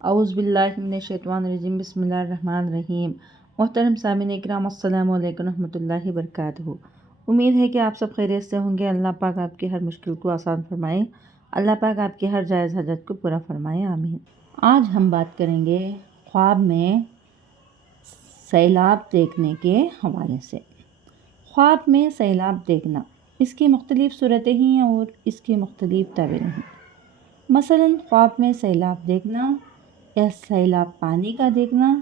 اعوذ باللہ من الشیطان الرجیم، بسم اللہ الرحمن الرحیم۔ محترم سامعین اکرام، السلام علیکم ورحمۃ اللہ وبرکاتہ۔ امید ہے کہ آپ سب خیریت سے ہوں گے۔ اللہ پاک آپ کی ہر مشکل کو آسان فرمائے، اللہ پاک آپ کی ہر جائز حاجت کو پورا فرمائے، آمین۔ آج ہم بات کریں گے خواب میں سیلاب دیکھنے کے حوالے سے۔ خواب میں سیلاب دیکھنا، اس کی مختلف صورتیں ہیں اور اس کی مختلف تعبیریں ہیں۔ مثلاً خواب میں سیلاب دیکھنا، یا سیلاب پانی کا دیکھنا،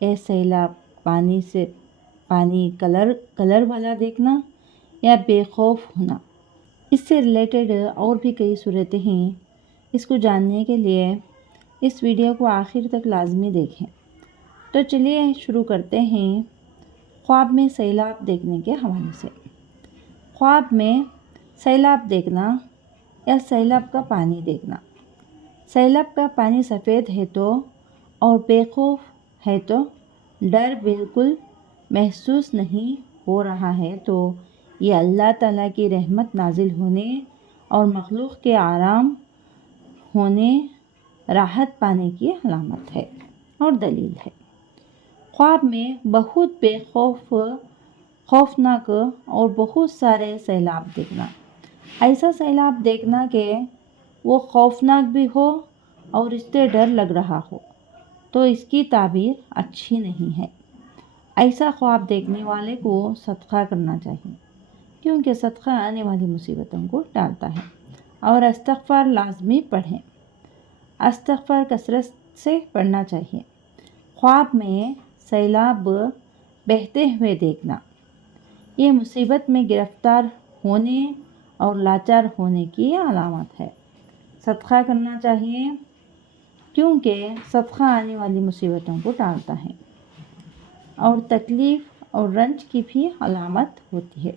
یا سیلاب پانی کلر والا دیکھنا، یا بے خوف ہونا۔ اس سے ریلیٹڈ اور بھی کئی صورتیں ہیں۔ اس کو جاننے کے لیے اس ویڈیو کو آخر تک لازمی دیکھیں۔ تو چلیے شروع کرتے ہیں خواب میں سیلاب دیکھنے کے حوالے سے۔ خواب میں سیلاب دیکھنا یا سیلاب کا پانی دیکھنا۔ سیلاب کا پانی سفید ہے تو اور بے خوف ہے تو، ڈر بالکل محسوس نہیں ہو رہا ہے تو یہ اللہ تعالیٰ کی رحمت نازل ہونے اور مخلوق کے آرام ہونے، راحت پانے کی علامت ہے اور دلیل ہے۔ خواب میں بہت بے خوفناک اور بہت سارے سیلاب دیکھنا۔ ایسا سیلاب دیکھنا کہ وہ خوفناک بھی ہو اور اس سے ڈر لگ رہا ہو تو اس کی تعبیر اچھی نہیں ہے۔ ایسا خواب دیکھنے والے کو صدقہ کرنا چاہیے، کیونکہ صدقہ آنے والی مصیبتوں کو ٹالتا ہے۔ اور استغفار لازمی پڑھیں، استغفار کثرت سے پڑھنا چاہیے۔ خواب میں سیلاب بہتے ہوئے دیکھنا، یہ مصیبت میں گرفتار ہونے اور لاچار ہونے کی علامت ہے۔ صدقہ کرنا چاہیے، کیونکہ صدقہ آنے والی مصیبتوں کو ٹالتا ہے اور تکلیف اور رنج کی بھی علامت ہوتی ہے۔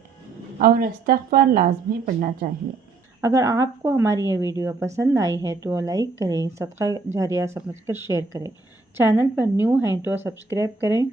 اور استغفار لازمی پڑھنا چاہیے۔ اگر آپ کو ہماری یہ ویڈیو پسند آئی ہے تو لائک کریں، صدقہ جاریہ سمجھ کر شیئر کریں۔ چینل پر نیو ہیں تو سبسکرائب کریں۔